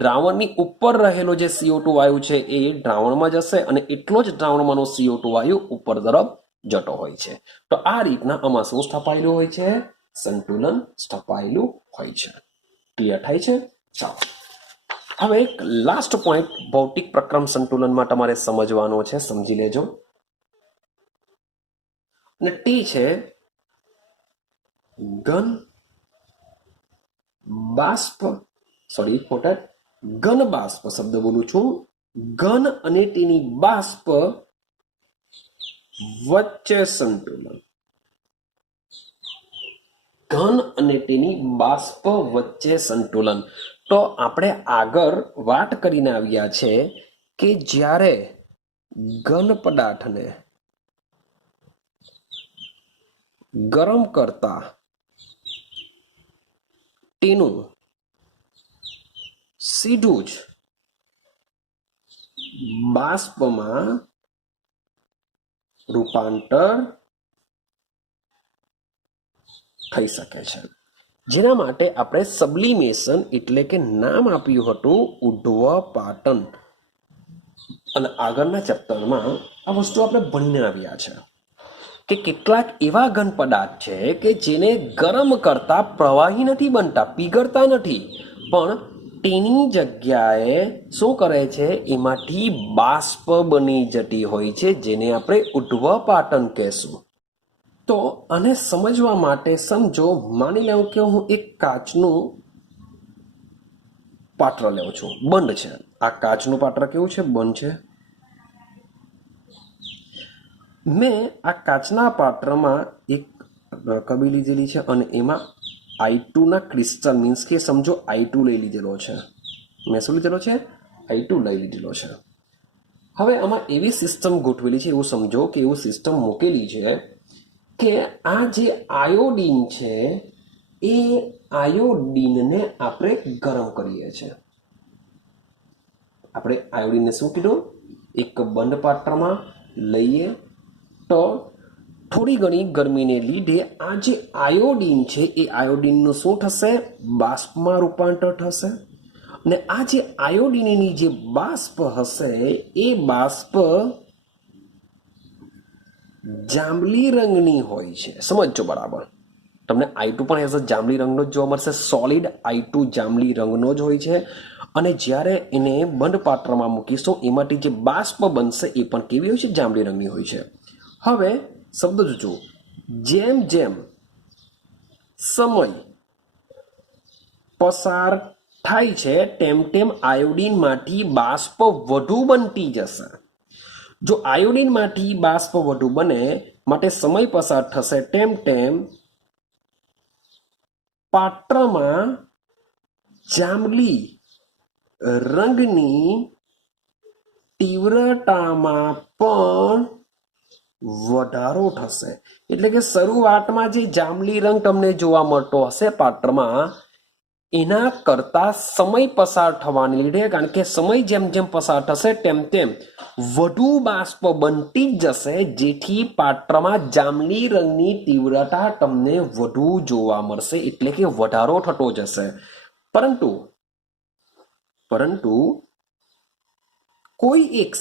દ્રાવણની ઉપર રહેલો જે CO2 વાયુ છે એ દ્રાવણમાં જશે અને એટલો જ દ્રાવણમાંનો CO2 વાયુ ઉપર તરફ જતો હોય છે. તો આ રીતના આમાં શું સ્થપાયેલું હોય છે? સંતુલન સ્થપાયેલું હોય છે. ક્લિયર થાય છે? ચાલો, હવે એક લાસ્ટ પોઈન્ટ ભૌતિક પ્રક્રમ સંતુલનમાં તમારે સમજવાનો છે, સમજી લેજો. અને તે છે ઘન બાષ્પ શબ્દ બોલું છું. ઘન અને તેની બાષ્પ વચ્ચે સંતુલન. ઘન અને તેની બાષ્પ વચ્ચે સંતુલન. તો આપણે આગળ વાત કરીને આવ્યા છે કે જ્યારે ઘન પદાર્થને ગરમ કરતા તેનું સીધું જ બાષ્પમાં રૂપાંતર થઈ શકે છે. જેના માટે આપણે સબ્લિમેશન એટલે કે નામ આપ્યું હતું ઉર્ધ્વપાટન. અને આગળના ચેપ્ટરમાં આ વસ્તુ આપણે ભણીને આવ્યા છે કે કેટલાક એવા ઘન પદાર્થ છે કે જેને ગરમ કરતા પ્રવાહી નથી બનતા, પીગળતા નથી, પણ તેની જગ્યાએ શું કરે છે, એમાંથી બાષ્પ બની જતી હોય છે, જેને આપણે ઉર્ધ્વપાટન કહેશું. તો આને સમજવા માટે સમજો, માની લઉં કે હું એક કાચનું પાત્ર લઉં છું, બંધ છે. આ કાચનું પાત્ર કેવું છે, બંધ છે. મેં આ કાચના પાત્રમાં એક રકબી લીધેલી છે અને એમાં I2 ના ક્રિસ્ટલ, મીન્સ કે સમજો I2 લઈ લીધેલો છે. મેં શું લીધેલો છે, I2 લઈ લીધેલો છે. હવે આમાં એવી સિસ્ટમ ગોઠવેલી છે, એવું સમજો કે એવું સિસ્ટમ મૂકેલી છે કે આ જે આયોડીન છે એ આયોડીનને આપણે ગરમ કરીએ છીએ. આપણે આયોડીનને શું કીધું, એક બંધ પાત્રમાં લઈએ તો થોડી ઘણી ગરમીને લીધે આ જે આયોડીન છે એ આયોડીનનું શું થશે, બાષ્પમાં રૂપાંતર થશે. અને આ જે આયોડીનની જે બાષ્પ હશે એ બાષ્પ જાંબલી રંગની હોય છે. સમજો બરાબર. તમને I2 પણ એઝ અ જાંબલી રંગનો જ જોવા મળશે. સોલિડ I2 જાંબલી રંગનો જ હોય છે. અને જ્યારે એને બંધ પાત્રમાં મૂકીશું એમાંથી જે બાષ્પ બનશે એ પણ કેવી હોય છે, જાંબલી રંગની હોય છે. હવે શબ્દ જોજો, જેમ જેમ સમય પસાર થાય છે તેમ તેમ આયોડીનમાંથી બાષ્પ વધુ બનતી જશે. જો આયોડીનમાંથી બાષ્પ વધુ બને માટે સમય પસાર થશે તેમ તેમ પાત્રમાં જાંબલી રંગની તીવ્રતામાં પણ વધારો થશે. એટલે કે શરૂઆતમાં જે જાંબલી રંગ તમને જોવા મળતો હશે પાત્રમાં, એના કરતા સમય પસાર થવાને લીધે, કારણ કે સમય જેમ જેમ પસાર થશે તેમ તેમ વધુ બાષ્પ બનતી જ જશે, જેથી પાત્રમાં જાંબલી રંગની તીવ્રતા તમને વધુ જોવા મળશે, એટલે કે વધારો થતો જશે. પરંતુ કોઈ એક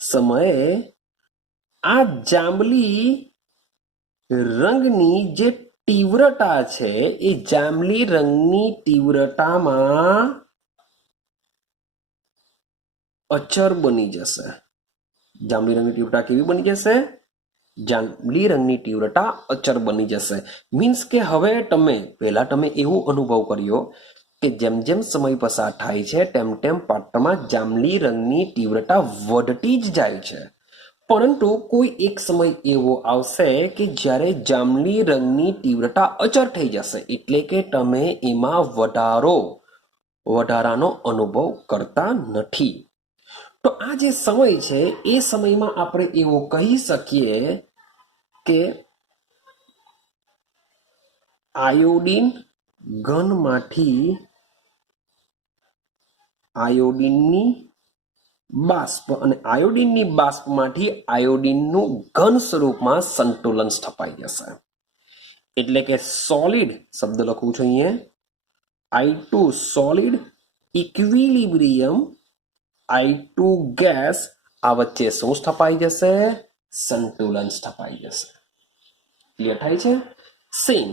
સમયે આ જાંબલી રંગની જે તીવ્રતા છે એ જાંબલી રંગની તીવ્રતામાં અચર બની જશે. જાંબલી રંગની તીવ્રતા કેવી બની જશે, જાંબલી રંગની તીવ્રતા અચર બની જશે. મીન્સ કે હવે પહેલા તમે એવો અનુભવ કર્યો કે જેમ જેમ સમય પસાર થાય છે તેમ તેમ પાત્રમાં જાંબલી રંગની તીવ્રતા વધતી જ જાય છે. પરંતુ કોઈ એક સમય એવો આવશે કે જ્યારે જાંબલી રંગની તીવ્રતા અચર થઈ જશે, એટલે કે તમે એમાં વધારાનો અનુભવ કરતા નથી. તો આ જે સમય છે એ સમયમાં આપણે એવું કહી શકીએ કે આયોડીન ઘનમાંથી આયોડીનની બાષ્પ અને આયોડીનની બાષ્પમાંથી આયોડીનનું ઘન સ્વરૂપમાં સંતુલન સ્થપાઈ જશે. એટલે કે સોલિડ શબ્દ લખું છું અહીંયા, I2 solid equilibrium I2 gas, આ વચ્ચે શું સ્થપાઈ જશે, સંતુલન સ્થપાઈ જશે. ક્લિયર થાય છે. સેમ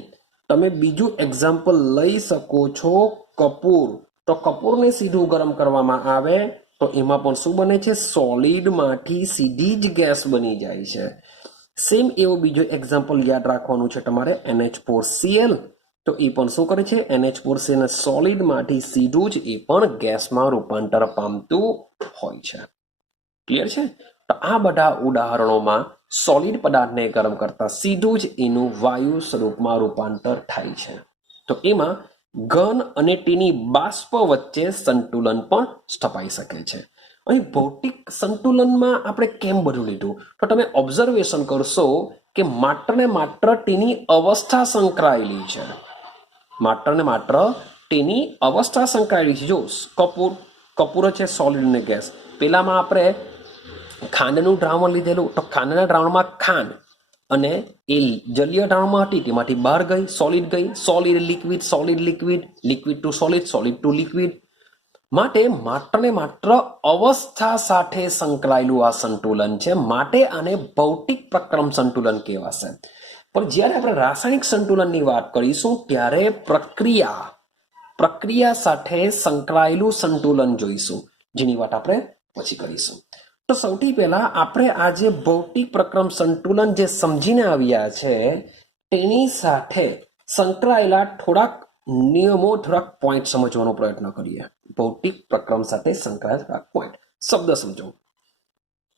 તમે બીજું એક્ઝામ્પલ લઈ શકો છો, કપૂર. તો કપૂરને સીધું ગરમ કરવામાં આવે તો એમાં પણ શું બને છે, સોલિડમાંથી સીધી જ ગેસ બની જાય છે. સેમ એવો બીજો એક્ઝામ્પલ યાદ રાખવાનું છે તમારે, NH4Cl. તો એ પણ શું કરે છે, NH4Cl સોલિડમાંથી સીધું જ એ પણ ગેસમાં રૂપાંતર પામતું હોય છે. ક્લિયર છે. તો આ બધા ઉદાહરણોમાં સોલિડ પદાર્થને ગરમ કરતા સીધું જ એનું વાયુ સ્વરૂપમાં રૂપાંતર થાય છે. તો એમાં ઘન અને તેની બાષ્પ વચ્ચે સંતુલન પણ સ્થપાઈ શકે છે. અહીં ભૌતિક સંતુલનમાં આપણે કેમ બધું લીધું, તો તમે ઓબ્ઝર્વેશન કરશો કે માત્ર ને માત્ર તેની અવસ્થા સંકળાયેલી છે. માત્ર ને માત્ર તેની અવસ્થા સંકળાયેલી છે. જો કપૂર છે સોલિડ ને ગેસ. પેલામાં આપણે ખાંડનું દ્રાવણ લીધેલું, તો ખાંડના દ્રાવણમાં ખાંડ અને એ જલીય દ્રાવણમાં હતી તેમાંથી બહાર ગઈ, solid liquid, liquid to solid, solid to liquid. માટે માત્ર ને માત્ર અવસ્થા સાથે સંકળાયેલું આ સંતુલન છે, માટે આને ભૌતિક પ્રક્રમ સંતુલન કહેવાશે. પણ જ્યારે આપણે રાસાયણિક સંતુલનની વાત કરીશું ત્યારે પ્રક્રિયા સાથે સંકળાયેલું સંતુલન જોઈશું, જેની વાત આપણે પછી કરીશું. તો સૌથી પહેલા આપણે આ જે ભૌતિક પ્રક્રમ સંતુલન જે સમજીને આવ્યા છે તેની સાથે સંકળાયેલા થોડાક નિયમો, થોડાક પોઈન્ટ સમજવાનો પ્રયત્ન કરીએ. ભૌતિક પ્રક્રમ સાથે સંકળાયેલા થોડાક પોઈન્ટ. શબ્દ સમજો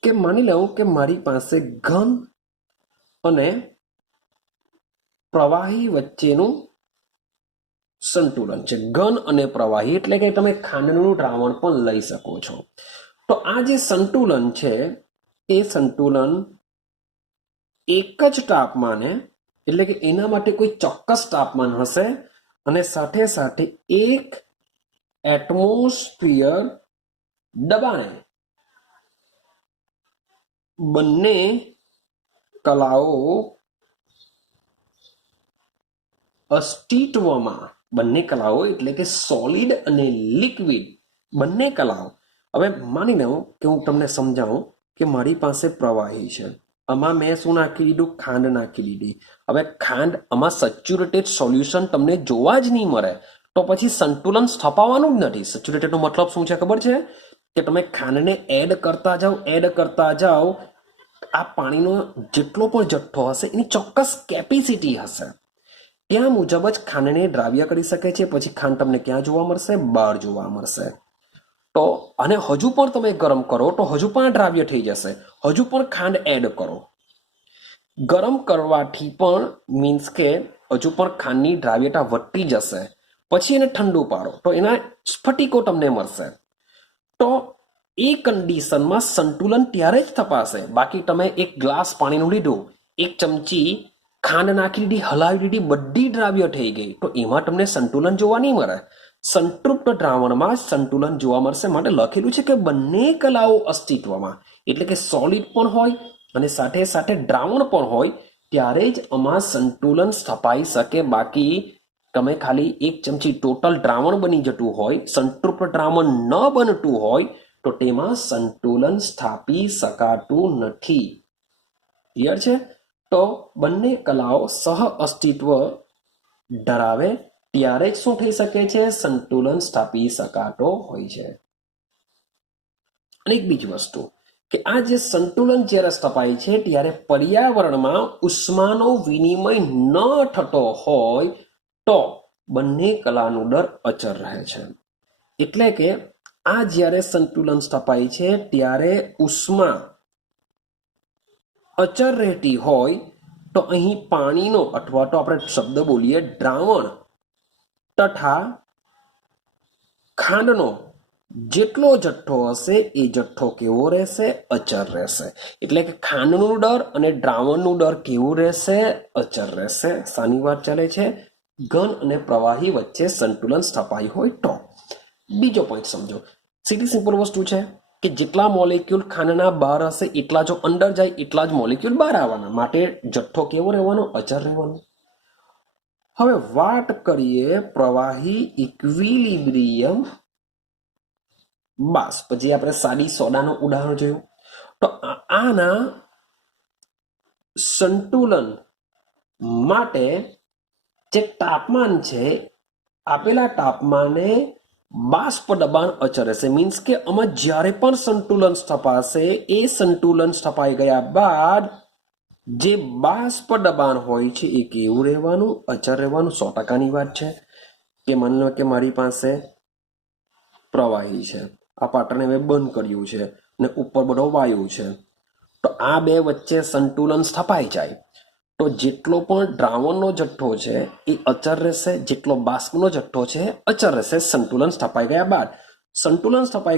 કે માની લઉં કે મારી પાસે ઘન અને પ્રવાહી વચ્ચેનું સંતુલન છે. ઘન અને પ્રવાહી એટલે કે તમે ખાંડનું દ્રાવણ પણ લઈ શકો છો. તો આ જે સંતુલન છે એ સંતુલન એક જ તાપમાને, એટલે કે એના માટે કોઈ ચોક્કસ તાપમાન હશે અને સાથે સાથે એક એટમોસ્ફિયર દબાણે બંને કલાઓ અસ્તિત્વમાં, બંને કલાઓ એટલે કે સોલિડ અને લિક્વિડ બંને કલાઓ. હવે માની લો કે હું તમને સમજાવું કે મારી પાસે પ્રવાહી છે, આમાં મેં શું નાખી દીધું? ખાંડ નાખી દીધી. હવે ખાંડ આમાં સેચ્યુરેટેડ સોલ્યુશન તમને જોવા જ નહીં મળે, તો પછી સંતુલન સ્થપાવવાનું જ નથી. સેચ્યુરેટેડનો મતલબ શું છે ખબર છે? કે તમે ખાંડને એડ કરતા જાઓ, આ પાણીનો જેટલો પણ જથ્થો હશે એની ચોક્કસ કેપેસિટી હશે, ત્યાં મુજબ જ ખાંડને દ્રાવ્ય કરી શકે છે. પછી ખાંડ તમને ક્યાં જોવા મળશે? બહાર જોવા મળશે. તો અને હજુ પણ તમે ગરમ કરો તો હજુ પણ દ્રાવ્ય થઈ જશે. હજુ પણ ખાંડ એડ કરો, ગરમ કરવાથી પણ મીન્સ કે હજુ પણ ખાંડની દ્રાવ્યતા વધતી જશે. પછી એને ઠંડુ પાડો તો એના સ્ફટિકો તમને મળશે. તો એ કન્ડિશનમાં સંતુલન ત્યારે જ તપાશે. બાકી તમે એક ગ્લાસ પાણીનું લીધું, એક ચમચી ખાંડ નાખી દીધી, હલાવી દીધી, બધી દ્રાવ્ય થઈ ગઈ, તો એમાં તમને સંતુલન જોવા નહીં મળે. સંતૃપ્ત દ્રાવણમાં સંતુલન જોવા મળશે. માટે લખેલું છે કે બંને કલાઓ અસ્તિત્વમાં, એટલે કે સોલિડ પણ હોય અને સાથે સાથે દ્રાવણ પણ હોય, ત્યારે જ આમાં સંતુલન સ્થપાઈ શકે. બાકી તમે ખાલી એક ચમચી ટોટલ દ્રાવણ બની જતું હોય, સંતૃપ્ત દ્રાવણ ન બનતું હોય, તો તેમાં સંતુલન સ્થાપી શકાતું નથી. ક્લિયર છે? તો બંને કલાઓ સહ અસ્તિત્વ ધરાવે ત્યારે જ શું થઈ શકે છે? સંતુલન સ્થાપી શકાતો હોય છે. અને એક બીજી વસ્તુ કે આ જે સંતુલન જ્યારે સ્થપાય છે ત્યારે પર્યાવરણમાં ઉષ્માનો વિનિમય ન થતો હોય તો બંને કલાનો દર અચર રહે છે. એટલે કે આ જ્યારે સંતુલન સ્થપાય છે ત્યારે ઉષ્મા અચર રહેતી હોય તો અહીં પાણીનો અથવા તો આપણે શબ્દ બોલીએ દ્રાવણ તથા ખાંડનો જેટલો જથ્થો હશે એ જથ્થો કેવો રહેશે? અચર રહેશે. એટલે કે ખાંડનું દર અને દ્રાવણનું દર કેવું રહેશે? અચર રહેશે. શાની વાત ચાલે છે? ઘન અને પ્રવાહી વચ્ચે સંતુલન સ્થપાય હોય તો. બીજો પોઈન્ટ સમજો. સીધી સિમ્પલ વસ્તુ છે કે જેટલા મોલેક્યુલ ખાંડના બહાર હશે એટલા જો અંદર જાય એટલા જ મોલેક્યુલ બહાર આવવાના. માટે જથ્થો કેવો રહેવાનો? અચર રહેવાનો. હવે વાત કરીએ પ્રવાહી ઇક્વિલિબ્રિયમ બાષ્પ. પછી આપણે સાદી સોડાનું ઉદાહરણ જોયું. તો આના સંતુલન માટે જે તાપમાન છે, આપેલા તાપમાને બાષ્પ દબાણ અચર રહેશે. મીન્સ કે આમાં જ્યારે પણ સંતુલન સ્થપાશે એ સંતુલન સ્થપાઈ ગયા બાદ જે બાષ્પ દબાણ હોય છે એ કેવું રહેવાનું? અચર રહેવાનું. 100%ની વાત છે. કે માની લો કે મારી પાસે પ્રવાહી છે, આ પાત્રને મેં બંધ કર્યું છે અને ઉપર બધો વાયુ છે. તો આ બે વચ્ચે સંતુલન સ્થપાઈ જાય તો જેટલો પણ દ્રાવણનો જથ્થો છે એ અચર રહેશે, જેટલો બાષ્પનો જથ્થો છે અચર રહેશે. સંતુલન સ્થપાઈ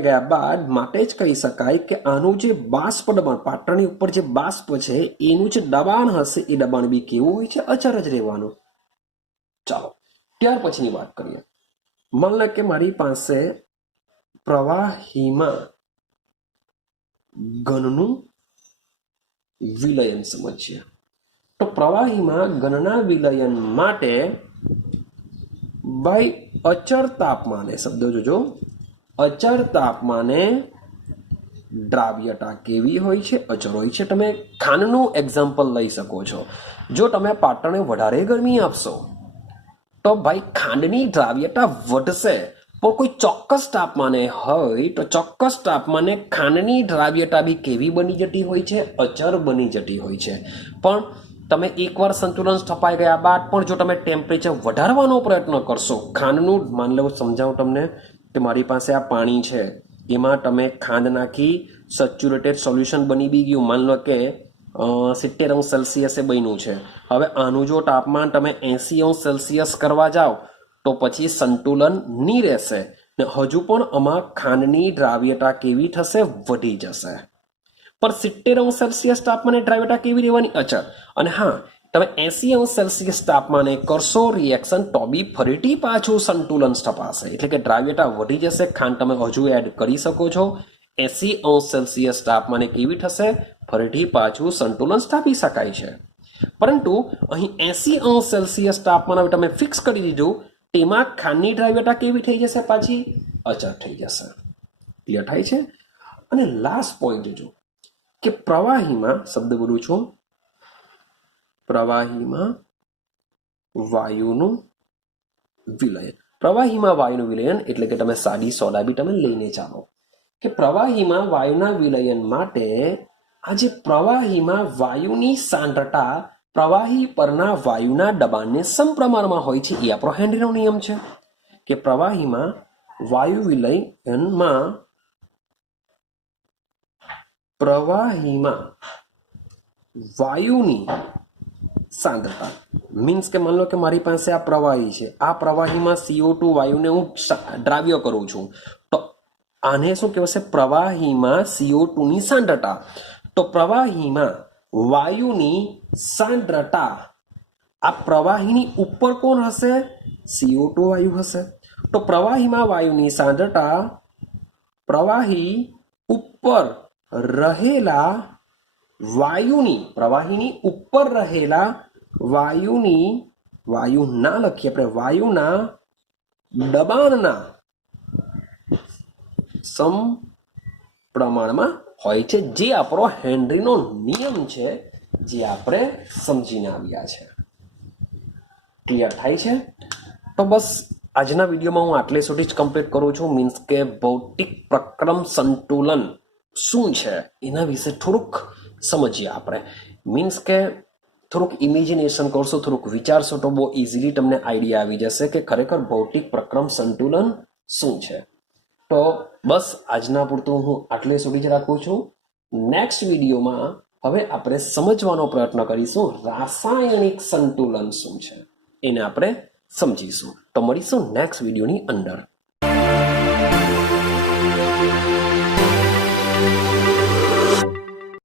ગયા બાદ માટે જ કહી શકાય કે આનું જે બાષ્પ દબાણ, પાત્રની ઉપર જે બાષ્પ છે એનું જે દબાણ હશે એ દબાણ બી કેવું હોય છે? અચર જ રહેવાનું. ચાલો ત્યાર પછીની વાત કરીએ. માન લો કે મારી પાસે પ્રવાહીમાં ઘનનું વિલયન સમજીએ. તો પ્રવાહીમાં ઘનના વિલયન માટે ભાઈ અચળ તાપમાને, શબ્દો જોજો, અચળ તાપમાને દ્રાવ્યતા કેવી હોય છે? અચળ હોય છે. તમે ખાંડનું એક્ઝામ્પલ લઈ શકો છો. જો તમે પાત્રને વધારે ગરમી આપશો તો ભાઈ ખાંડની દ્રાવ્યતા વધશે, પણ કોઈ ચોક્કસ તાપમાને હોય તો ચોક્કસ તાપમાને ખાંડની દ્રાવ્યતા બી કેવી બની જતી હોય છે? અચળ બની જતી હોય છે. પણ તમે એકવાર સંતુલન સ્થપાઈ ગયા બાદ પણ જો તમે ટેમ્પરેચર વધારવાનો પ્રયત્ન કરશો, ખાંડનું માન લો, સમજાવું તમને કે મારી પાસે આ પાણી છે, એમાં તમે ખાંડ નાખી, સેચ્યુરેટેડ સોલ્યુશન બની બી ગયું, માન લો કે 70°C બન્યું છે. હવે આનું જો તાપમાન તમે 80°C કરવા જાઓ તો પછી સંતુલન નહીં રહેશે ને હજુ પણ આમાં ખાંડની દ્રાવ્યતા કેવી થશે? વધી જશે. પણ 70°C તાપમાને દ્રાવ્યતા કેવી રહેવાની? અચળ. અને હા, તમે 80°C તાપમાને કરશો રિએક્શન તો બી ફરીથી પાછું સંતુલન સ્થપાશે, એટલે કે દ્રાવ્યતા વધી જશે. ખાંડ તમે હજુ એડ કરી શકો છો. 80°C તાપમાને કેવી થશે? ફરીથી પાછું સંતુલન સ્થાપી શકાય છે. પરંતુ અહીં 80°C તાપમાન હવે તમે ફિક્સ કરી દીધું, તેમાં ખાંડની દ્રાવ્યતા કેવી થઈ જશે? પાછી અચળ થઈ જશે. ક્લિયર થાય છે? અને લાસ્ટ પોઈન્ટ જોજો કે પ્રવાહીમાં, શબ્દ બોલું છું, પ્રવાહીમાં વાયુનું વિલયન. પ્રવાહીમાં વાયુનું વિલયન એટલે કે તમે સાદી સોડા બી તમે લઈને ચાલો કે પ્રવાહીમાં વાયુના વિલયન માટે આજે પ્રવાહીમાં વાયુની સાંદ્રતા પ્રવાહી પરના વાયુના દબાણને સમપ્રમાણમાં હોય છે. એ આપણો હેનરીનો નિયમ છે કે પ્રવાહીમાં વાયુ વિલયનમાં પ્રવાહીમાં વાયુની સાંદ્રતા મીન્સ કે માન લો કે મારી પાસે આ પ્રવાહી છે, આ પ્રવાહીમાં CO2 વાયુને હું દ્રાવ્ય કરું છું, તો આને શું કહેવાશે? પ્રવાહીમાં CO2 ની સાંદ્રતા. તો પ્રવાહીમાં વાયુની સાંદ્રતા આ પ્રવાહીની ઉપર કોણ હશે? CO2 વાયુ હશે. તો પ્રવાહીમાં વાયુની સાંદ્રતા પ્રવાહી ઉપર રહેલા વાયુની, પ્રવાહીની ઉપર રહેલા વાયુની, વાયુ ના લખીએ આપણે, વાયુના દબાણના સમપ્રમાણમાં હોય છે, જે આપણો હેનરીનો નિયમ છે, જે આપણે સમજીને આવ્યા છે. ક્લિયર થાય છે? તો બસ આજના વિડીયોમાં હું આટલે સુધી જ કમ્પ્લીટ કરું છું. મીન્સ કે ભૌતિક પ્રક્રમ સંતુલન શું છે એના વિશે થોડુંક સમજીએ આપણે. મીન્સ કે થોડુંક ઇમેજિનેશન કરશો, થોડુંક વિચારશો તો બહુ ઇઝીલી તમને આઈડિયા આવી જશે કે ખરેખર ભૌતિક પ્રક્રમ સંતુલન શું છે. તો બસ આજના પૂરતું હું આટલે સુધી જ રાખું છું. નેક્સ્ટ વિડીયોમાં હવે આપણે સમજવાનો પ્રયત્ન કરીશું રાસાયણિક સંતુલન શું છે, એને આપણે સમજીશું. તો મળીશું નેક્સ્ટ વિડીયોની અંદર.